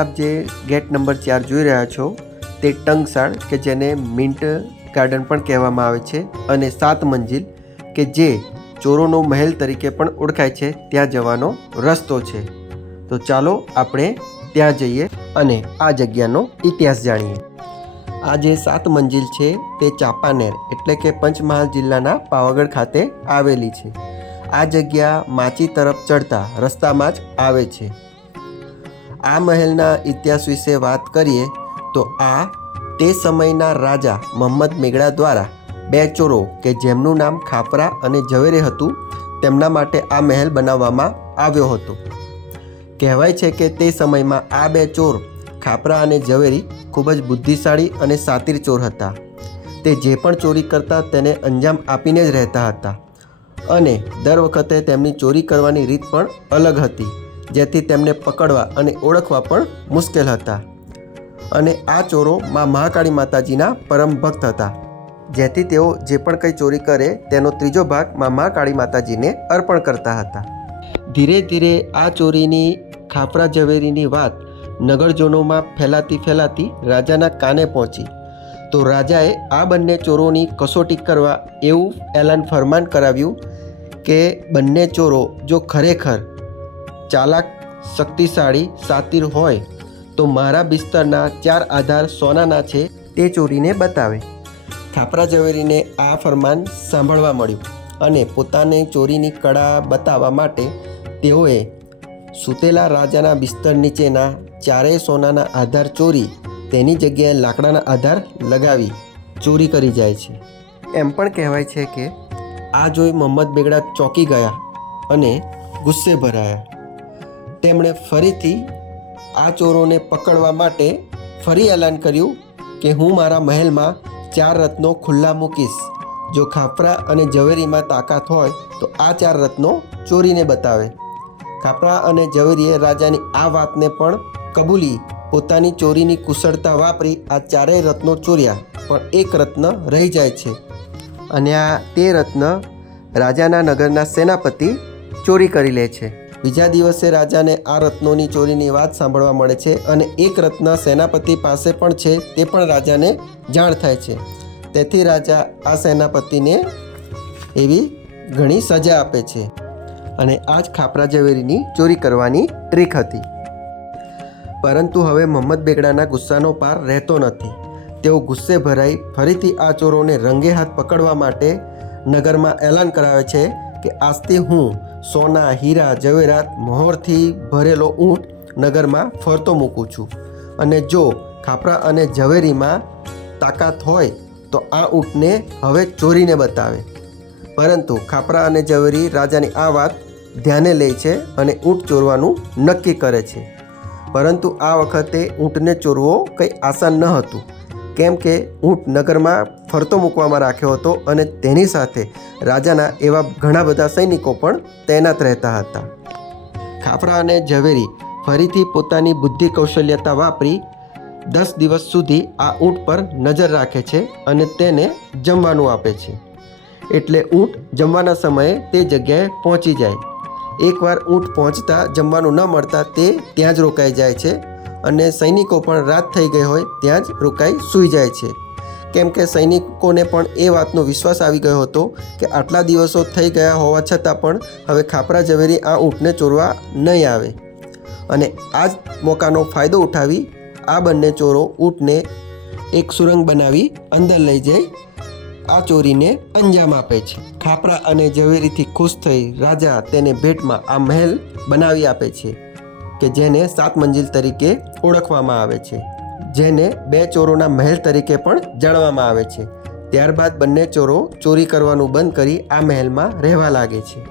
આપ જે gate number ચાર જોઈ રહ્યા છો, તે ટંગસાળ કે જેને મિન્ટ ગાર્ડન પણ કહેવામાં આવે છે અને સાત મંજિલ કે જે ચોરોનો મહેલ તરીકે પણ ઓળખાય છે, ત્યાં જવાનો રસ્તો છે. તો ચાલો આપણે ત્યાં જઈએ અને આ જગ્યાનો ઇતિહાસ જાણીએ. આ જે સાત મંજિલ છે, તે ચાંપાનેર એટલે કે પંચમહાલ જિલ્લાના પાવાગઢ ખાતે આવેલી છે. આ જગ્યા માચી તરફ ચડતા રસ્તામાં જ આવે છે. આ મહેલના ઇતિહાસ વિશે વાત કરીએ, તો આ તે સમયના રાજા મોહમ્મદ મેગડા દ્વારા બે ચોરો કે જેમનું નામ ખાપરા અને ઝવેરી હતું, તેમના માટે આ મહેલ બનાવવામાં આવ્યો હતો. કહેવાય છે કે તે સમયમાં આ બે ચોર, ખાપરા અને ઝવેરી, ખૂબ જ બુદ્ધિશાળી અને સાતીર ચોર હતા. તે જે પણ ચોરી કરતા તેને અંજામ આપીને જ રહેતા હતા અને દર વખતે તેમની ચોરી કરવાની રીત પણ અલગ હતી. જેથી તેમને પકડવા અને ઓળખવા પણ મુશ્કેલ હતા. અને આ ચોરો માં મહાકાળી માતાજીના પરમ ભક્ત હતા. જેથી તેઓ જે પણ કંઈ ચોરી કરે તેનો ત્રીજો ભાગમાં મહાકાળી માતાજીને અર્પણ કરતા હતા. ધીરે ધીરે આ ચોરીની ખાપરા ઝવેરીની વાત નગરજનોમાં ફેલાતી ફેલાતી રાજાના કાને પહોંચી. તો રાજાએ આ બંને ચોરોની કસોટી કરવા એવું એલાન ફરમાન કરાવ્યું કે બંને ચોરો જો ખરેખર ચાલાક, શક્તિશાળી સાતીર હોય તો મારા બિસ્તરના ચાર આધાર સોનાના છે તે ચોરીને બતાવે. થાપરા ઝવેરીને આ ફરમાન સાંભળવા મળ્યું અને પોતાને ચોરીની કળા બતાવવા માટે તેઓએ સૂતેલા રાજાના બિસ્તર નીચેના ચારેય સોનાના આધાર ચોરી તેની જગ્યાએ લાકડાના આધાર લગાવી ચોરી કરી જાય છે. એમ પણ કહેવાય છે કે આ જોઈ મોહમ્મદ બેગડા ચોંકી ગયા અને ગુસ્સે ભરાયા. તેમણે ફરીથી આ ચોરોને પકડવા માટે ફરી એલાન કર્યું કે હું મારા મહેલમાં ચાર રત્નો ખુલ્લા મૂકીશ. જો ખાપરા અને ઝવેરીમાં તાકાત હોય, તો આ ચાર રત્નો ચોરીને બતાવે. ખાપરા અને ઝવેરીએ રાજાની આ વાતને પણ કબૂલી. પોતાની ચોરીની કુશળતા વાપરી આ ચારેય રત્નો ચોર્યા, પણ એક રત્ન રહી જાય છે. અને આ તે રત્ન રાજાના નગરના સેનાપતિ ચોરી કરી લે છે. બીજા દિવસે રાજાને આ રત્નોની ચોરીની વાત સાંભળવા મળે છે અને એક રત્ન સેનાપતિ પાસે પણ છે તે પણ રાજાને જાણ થાય છે. તેથી રાજા આ સેનાપતિને એવી ઘણી સજા આપે છે અને આ જ ખાપરા ઝવેરીની ચોરી કરવાની ટ્રીક હતી. પરંતુ હવે મોહમ્મદ બેગડાના ગુસ્સાનો પાર રહેતો નથી. તેઓ ગુસ્સે ભરાઈ ફરીથી આ ચોરોને રંગે હાથ પકડવા માટે નગરમાં એલાન કરાવે છે કે આજથી હું સોના, હીરા, જવેરાત, મોહરથી ભરેલો ઊંટ નગરમાં ફરતો મૂકું છું. અને જો ખાપરા અને ઝવેરીમાં તાકાત હોય તો આ ઊંટને હવે ચોરીને બતાવે. પરંતુ ખાપરા અને ઝવેરી રાજાની આ વાત ધ્યાને લે છે અને ઊંટ ચોરવાનું નક્કી કરે છે. પરંતુ આ વખતે ઊંટને ચોરવો કંઈ આસાન ન હતું. કેમ કે ઊંટ નગરમાં ફરતો મૂકવામાં રાખ્યો હતો અને તેની સાથે રાજાના એવા ઘણા બધા સૈનિકો પણ તૈનાત રહેતા હતા. ખાપરા અને ઝવેરી ફરીથી પોતાની બુદ્ધિ કૌશલ્યતા વાપરી દસ દિવસ સુધી આ ઊંટ પર નજર રાખે છે અને તેને જમવાનું આપે છે. એટલે ઊંટ જમવાના સમયે તે જગ્યાએ પહોંચી જાય. એકવાર ઊંટ પહોંચતા જમવાનું ન મળતા તે ત્યાં જ રોકાઈ જાય છે અને સૈનિકો પણ રાત થઈ ગઈ હોય ત્યાં જ રોકાઈ સૂઈ જાય છે. કેમ કે સૈનિકોને પણ એ વાતનો વિશ્વાસ આવી ગયો હતો કે આટલા દિવસો થઈ ગયા હોવા છતાં પણ હવે ખાપરા ઝવેરી આ ઊંટને ચોરવા નહીં આવે. અને આ જ મોકાનો ફાયદો ઉઠાવી આ બંને ચોરો ઊંટને એક સુરંગ બનાવી અંદર લઈ જઈ આ ચોરીને અંજામ આપે છે. ખાપરા અને ઝવેરીથી ખુશ થઈ રાજા તેને ભેટમાં આ મહેલ બનાવી આપે છે. કે જેને સાત મંજિલ તરીકે ઓળખવામાં આવે છે. જેને બે ચોરોના મહેલ તરીકે પણ જાણવામાં આવે છે. ત્યારબાદ બંને ચોરો ચોરી કરવાનું બંધ કરી આ મહેલમાં રહેવા લાગે છે.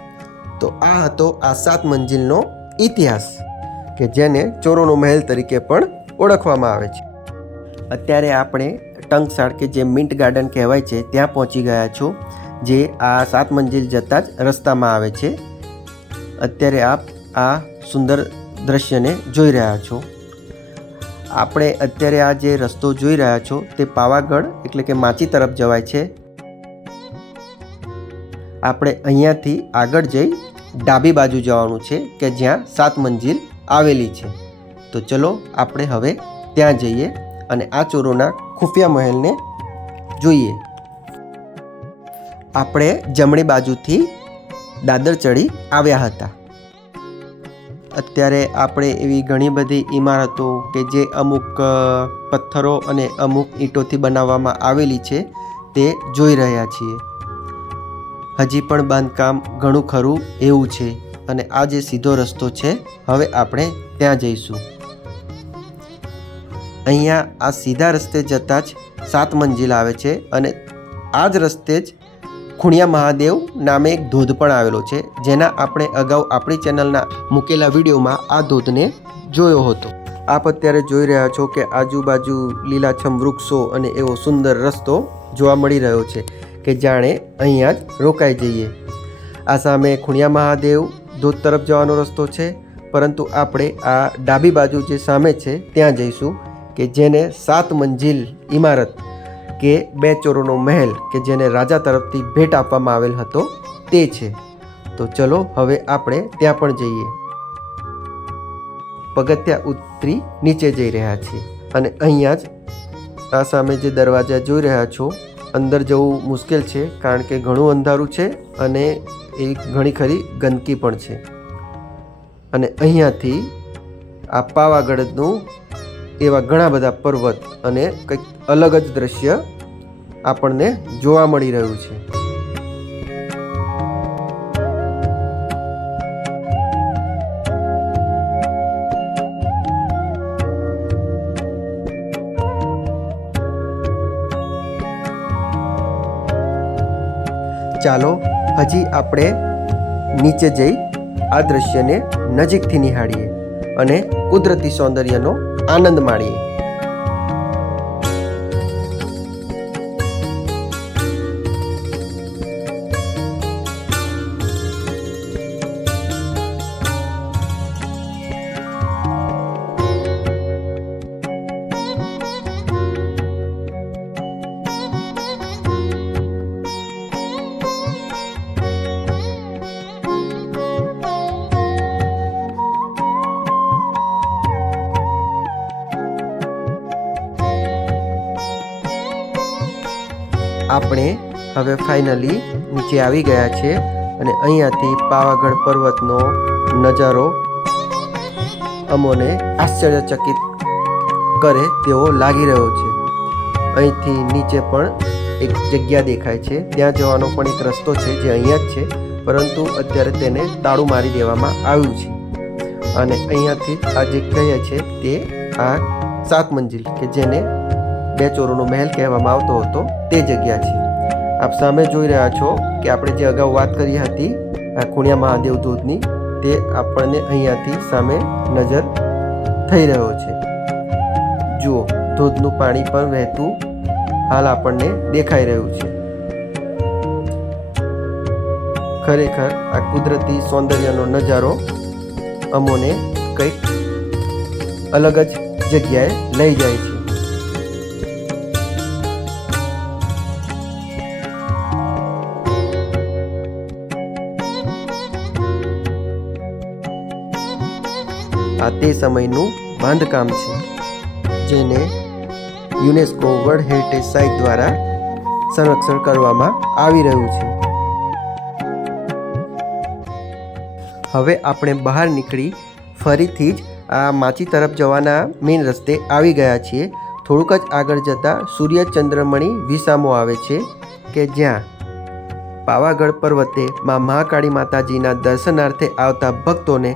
તો આ હતો આ સાત મંજિલનો ઇતિહાસ, કે જેને ચોરોનો મહેલ તરીકે પણ ઓળખવામાં આવે છે. અત્યારે આપણે ટંકસાળ કે જે મિન્ટ ગાર્ડન કહેવાય છે, ત્યાં પહોંચી ગયા છો, જે આ સાત મંજિલ જતાં જ રસ્તામાં આવે છે. અત્યારે આપ આ સુંદર દ્રશ્યને જોઈ રહ્યા છો. આપણે અત્યારે આ જે રસ્તો જોઈ રહ્યા છો તે પાવાગઢ એટલે કે માચી તરફ જવાય છે. આપણે અહીંયાથી આગળ જઈ ડાબી બાજુ જવાનું છે કે જ્યાં સાત મંજિલ આવેલી છે. તો ચલો આપણે હવે ત્યાં જઈએ અને આ ચોરોના ખુફિયા મહેલને જોઈએ. આપણે જમણી બાજુથી દાદર ચડી આવ્યા હતા. અત્યારે આપણે એવી ઘણી બધી ઇમારતો કે જે અમુક પથ્થરો અને અમુક ઈંટોથી બનાવવામાં આવેલી છે, તે જોઈ રહ્યા છીએ. હજી પણ બાંધકામ ઘણું ખરું એવું છે અને આ જે સીધો રસ્તો છે, હવે આપણે ત્યાં જઈશું. અહીંયા આ સીધા રસ્તે જતાં જ સાત મંજિલ આવે છે અને આ જ રસ્તે જ ખુણિયા મહાદેવ નામે એક ધોધ પણ આવેલો છે, જેના આપણે અગાઉ આપણી ચેનલના મૂકેલા વિડીયોમાં આ ધોધને જોયો હતો. આપ અત્યારે જોઈ રહ્યા છો કે આજુબાજુ લીલાછમ વૃક્ષો અને એવો સુંદર રસ્તો જોવા મળી રહ્યો છે, કે જાણે અહીંયા જ રોકાઈ જઈએ. આ સામે ખુણિયા મહાદેવ ધોધ તરફ જવાનો રસ્તો છે, પરંતુ આપણે આ ડાબી બાજુ જે સામે છે, ત્યાં જઈશું, કે જેને સાત મંજિલ ઇમારત કે બે ચોરોનો મહેલ કે જેને રાજા તરફથી ભેટ આપવામાં આવેલ હતો તે છે. તો ચલો હવે આપણે ત્યાં પણ જઈએ. પગથિયા ઉતરી નીચે જઈ રહ્યા છીએ અને અહીંયા જ આ સામે જે દરવાજા જોઈ રહ્યા છો, અંદર જવું મુશ્કેલ છે કારણ કે ઘણું અંધારું છે અને એ ઘણી ખરી ગંદકી પણ છે. અને અહીંયાથી આ પાવાગઢનું એવા ઘણા બધા પર્વત અને કંઈક અલગ જ દ્રશ્ય આપણને જોવા મળી રહ્યું છે. ચાલો, હજી આપણે નીચે જઈ આ દ્રશ્યને નજીકથી નિહાળીએ અને કુદરતી સૌંદર્યનો આનંદ માણીએ. આપણે હવે ફાઇનલી નીચે આવી ગયા છે અને અહીંયાથી પાવાગઢ પર્વતનો નજારો અમોને આશ્ચર્યચકિત કરે તેવો લાગી રહ્યો છે. અહીંથી નીચે પણ એક જગ્યા દેખાય છે. ત્યાં જવાનો પણ એક રસ્તો છે જે અહીંયા જ છે, પરંતુ અત્યારે તેને તાળું મારી દેવામાં આવ્યું છે. અને અહીંયાથી આ જે કહે છે તે આ સાત મંજિલ કે જેને બે ચોરોનો મહેલ કહેવામાં આવતો હતો, તે જગ્યા છે. આપ સામે જોઈ રહ્યા છો કે આપણે જે અગાઉ વાત કરી હતી, આ ખુણિયા મહાદેવ ધોધની, તે આપણને અહીંયાથી સામે નજર થઈ રહ્યો છે. જુઓ, ધોધનું પાણી પણ વહેતું હાલ આપણને દેખાઈ રહ્યું છે. ખરેખર, આ કુદરતી સૌંદર્યનો નજારો અમોને કંઈક અલગ જ જગ્યાએ લઈ જાય છે. આ તે સમયનું બાંધકામ છે, જેને યુનેસ્કો વર્લ્ડ હેરિટેજ સાઇટ દ્વારા સંરક્ષણ કરવામાં આવી રહ્યું છે. હવે આપણે બહાર નીકળી ફરીથી જ આ માચી તરફ જવાના મેઇન રસ્તે આવી ગયા છીએ. થોડુંક જ આગળ જતાં સૂર્યચંદ્રમણી વિસામો આવે છે કે જ્યાં? પાવાગઢ પર્વતે માં મહાકાળી માતાજીના દર્શનાર્થે આવતા ભક્તોને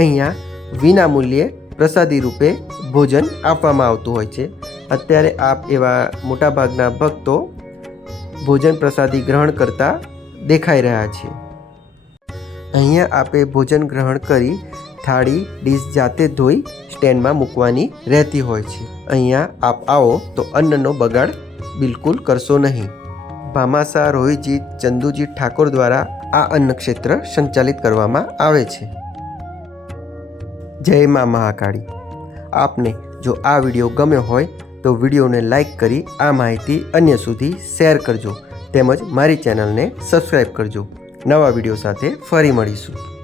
અહીંયા વિના મૂલ્યે પ્રસાદી રૂપે ભોજન આપવામાં આવતું હોય છે. અત્યારે આપ એવા મોટાભાગના ભક્તો ભોજન પ્રસાદી ગ્રહણ કરતા દેખાઈ રહ્યા છે. અહીંયા આપે ભોજન ગ્રહણ કરી થાળી, ડીશ જાતે ધોઈ સ્ટેન્ડમાં મૂકવાની રહેતી હોય છે. અહીંયા આપ આવો તો અન્નનો બગાડ બિલકુલ કરશો નહીં. ભામાસા, રોહિતજી, ચંદુજી ઠાકોર દ્વારા આ અન્ન ક્ષેત્ર સંચાલિત કરવામાં આવે છે. જય મા મહાકાળી. આપને જો આ વીડિયો ગમ્યો હોય તો વિડીયોને લાઇક કરી આ માહિતી અન્ય સુધી શેર કરજો. તેમજ મારી ચેનલને સબસ્ક્રાઈબ કરજો. નવા વીડિયો સાથે ફરી મળીશું.